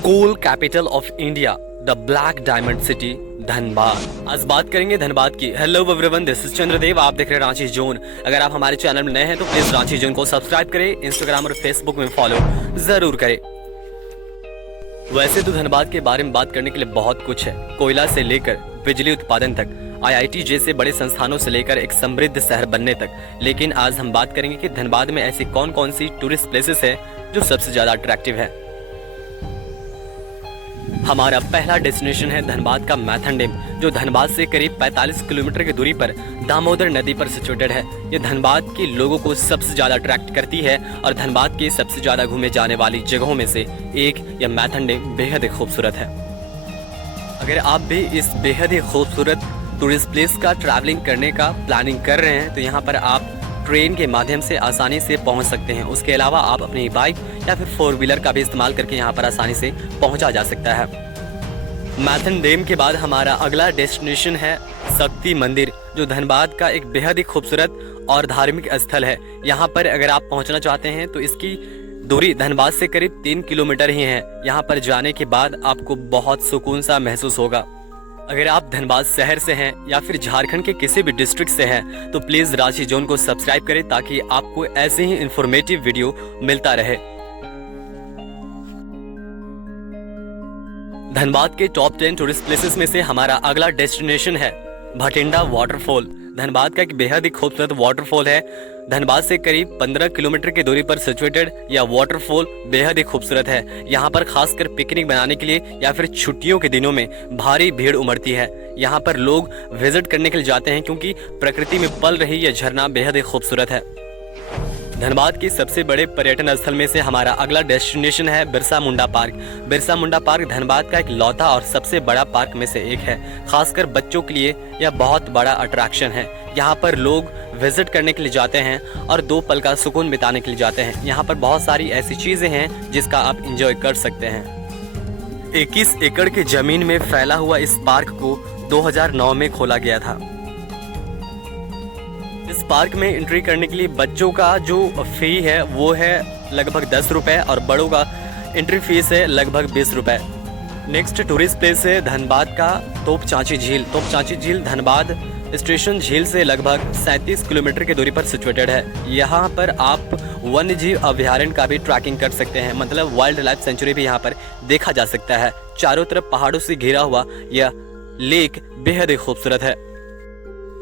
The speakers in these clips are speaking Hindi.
Coal capital of India, the black diamond city Dhanbad. आज बात करेंगे धनबाद की। Hello everyone, this is Chandradev, आप देख रहे हैं रांची जोन। अगर आप हमारे चैनल में नए हैं तो प्लीज रांची जोन को सब्सक्राइब करें, इंस्टाग्राम और फेसबुक में फॉलो जरूर करें। वैसे तो धनबाद के बारे में बात करने के लिए बहुत कुछ है, कोयला से लेकर बिजली उत्पादन तक, IIT जैसे बड़े संस्थानों से लेकर एक समृद्ध शहर बनने तक। लेकिन आज हम बात करेंगे कि धनबाद में ऐसी कौन कौन सी टूरिस्ट प्लेसेस है जो सबसे ज्यादा अट्रैक्टिव है। हमारा पहला डेस्टिनेशन है धनबाद का मैथन डैम, जो धनबाद से करीब 45 किलोमीटर की दूरी पर दामोदर नदी पर सिचुएटेड है। ये धनबाद के लोगों को सबसे ज्यादा अट्रैक्ट करती है और धनबाद के सबसे ज्यादा घूमे जाने वाली जगहों में से एक यह मैथन डैम बेहद ही खूबसूरत है। अगर आप भी इस बेहद ही खूबसूरत टूरिस्ट प्लेस का ट्रैवलिंग करने का प्लानिंग कर रहे हैं तो यहाँ पर आप ट्रेन के माध्यम से आसानी से पहुंच सकते हैं। उसके अलावा आप अपनी बाइक या फिर 4 व्हीलर का भी इस्तेमाल करके यहाँ पर आसानी से पहुंचा जा सकता है। मैथन डैम के बाद हमारा अगला डेस्टिनेशन है शक्ति मंदिर, जो धनबाद का एक बेहद ही खूबसूरत और धार्मिक स्थल है। यहाँ पर अगर आप पहुँचना चाहते हैं तो इसकी दूरी धनबाद से करीब 3 किलोमीटर ही है। यहाँ पर जाने के बाद आपको बहुत सुकून सा महसूस होगा। अगर आप धनबाद शहर से हैं या फिर झारखंड के किसी भी डिस्ट्रिक्ट से हैं तो प्लीज रांची जोन को सब्सक्राइब करें ताकि आपको ऐसे ही इंफॉर्मेटिव वीडियो मिलता रहे। धनबाद के टॉप 10 टूरिस्ट प्लेसेस में से हमारा अगला डेस्टिनेशन है भटिंडा वाटरफॉल। धनबाद का एक बेहद ही खूबसूरत वाटरफॉल है। धनबाद से करीब 15 किलोमीटर की दूरी पर सिचुएटेड यह वाटरफॉल बेहद ही खूबसूरत है। यहाँ पर खासकर पिकनिक बनाने के लिए या फिर छुट्टियों के दिनों में भारी भीड़ उमड़ती है। यहाँ पर लोग विजिट करने के लिए जाते हैं क्योंकि प्रकृति में पल रही यह झरना बेहद ही खूबसूरत है। धनबाद के सबसे बड़े पर्यटन स्थल में से हमारा अगला डेस्टिनेशन है बिरसा मुंडा पार्क। बिरसा मुंडा पार्क धनबाद का एक लौता और सबसे बड़ा पार्क में से एक है। खासकर बच्चों के लिए यह बहुत बड़ा अट्रैक्शन है। यहाँ पर लोग विजिट करने के लिए जाते हैं और 2 पल का सुकून बिताने के लिए जाते हैं। यहाँ पर बहुत सारी ऐसी चीजें हैं जिसका आप एंजॉय कर सकते हैं। 21 एकड़ की जमीन में फैला हुआ इस पार्क को 2009 में खोला गया था। इस पार्क में एंट्री करने के लिए बच्चों का जो फी है वो है लगभग 10 रुपए और बड़ों का एंट्री फीस है लगभग 20 रुपए। नेक्स्ट टूरिस्ट प्लेस है धनबाद का तोपचांची झील। तोपचांची झील धनबाद स्टेशन झील से लगभग 37 किलोमीटर की दूरी पर सिचुएटेड है। यहाँ पर आप वन्य जीव अभ्यारण्य का भी ट्रैकिंग कर सकते हैं, मतलब वाइल्ड लाइफ सेंचुरी भी यहाँ पर देखा जा सकता है। चारों तरफ पहाड़ों से घिरा हुआ यह लेक बेहद ही खूबसूरत है।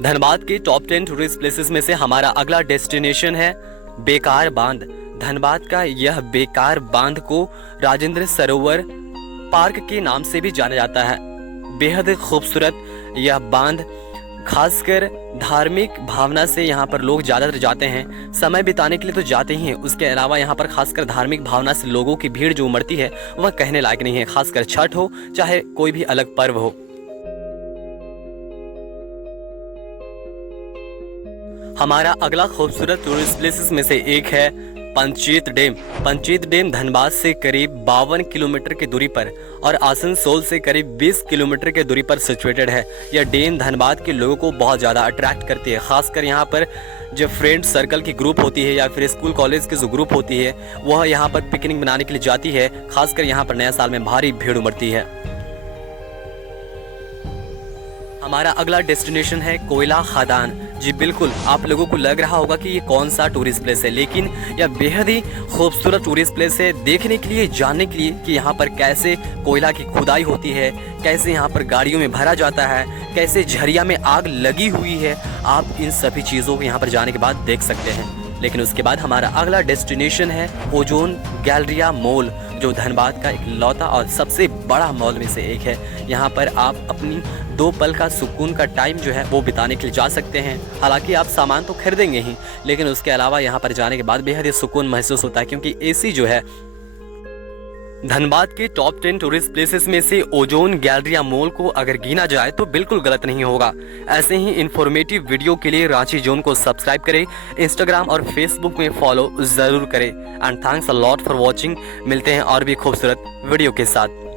धनबाद के टॉप 10 टूरिस्ट प्लेसेस में से हमारा अगला डेस्टिनेशन है बेकार बांध। धनबाद का यह बेकार बांध को राजेंद्र सरोवर पार्क के नाम से भी जाना जाता है। बेहद खूबसूरत यह बांध खासकर धार्मिक भावना से यहाँ पर लोग ज्यादातर जाते हैं। समय बिताने के लिए तो जाते ही हैं, उसके अलावा यहाँ पर खासकर धार्मिक भावना से लोगों की भीड़ जो उमड़ती है वह कहने लायक नहीं है। खासकर छठ हो चाहे कोई भी अलग पर्व हो। हमारा अगला खूबसूरत टूरिस्ट प्लेसेस में से एक है पंचेत डैम। पंचेत डैम धनबाद से करीब 52 किलोमीटर की दूरी पर और आसनसोल से करीब 20 किलोमीटर की दूरी पर सिचुएटेड है। यह डैम धनबाद के लोगों को बहुत ज़्यादा अट्रैक्ट करती है। खासकर यहाँ पर जो फ्रेंड सर्कल की ग्रुप होती है या फिर स्कूल कॉलेज की जो ग्रुप होती है वह यहाँ पर पिकनिक मनाने के लिए जाती है। खासकर यहाँ पर नया साल में भारी भीड़ उमड़ती है। हमारा अगला डेस्टिनेशन है कोयला खदान। जी बिल्कुल, आप लोगों को लग रहा होगा कि ये कौन सा टूरिस्ट प्लेस है, लेकिन यह बेहद ही खूबसूरत टूरिस्ट प्लेस है। देखने के लिए, जानने के लिए कि यहाँ पर कैसे कोयला की खुदाई होती है, कैसे यहाँ पर गाड़ियों में भरा जाता है, कैसे झरिया में आग लगी हुई है। आप इन सभी चीज़ों को यहाँ पर जाने के बाद देख सकते हैं। लेकिन उसके बाद हमारा अगला डेस्टिनेशन है ओजोन गैलरिया मॉल, जो धनबाद का एक लौता और सबसे बड़ा मॉल में से एक है। यहाँ पर आप अपनी 2 पल का सुकून का टाइम जो है वो बिताने के लिए जा सकते हैं। हालांकि आप सामान तो खरीदेंगे ही, लेकिन उसके अलावा यहाँ पर जाने के बाद बेहद ही सुकून महसूस होता है क्योंकि AC जो है। धनबाद के टॉप 10 टूरिस्ट प्लेसेस में से ओजोन गैलरिया मॉल को अगर गिना जाए तो बिल्कुल गलत नहीं होगा। ऐसे ही इंफॉर्मेटिव वीडियो के लिए रांची जोन को सब्सक्राइब करें, इंस्टाग्राम और फेसबुक में फॉलो जरूर करें। And thanks a lot for watching. मिलते हैं और भी खूबसूरत वीडियो के साथ।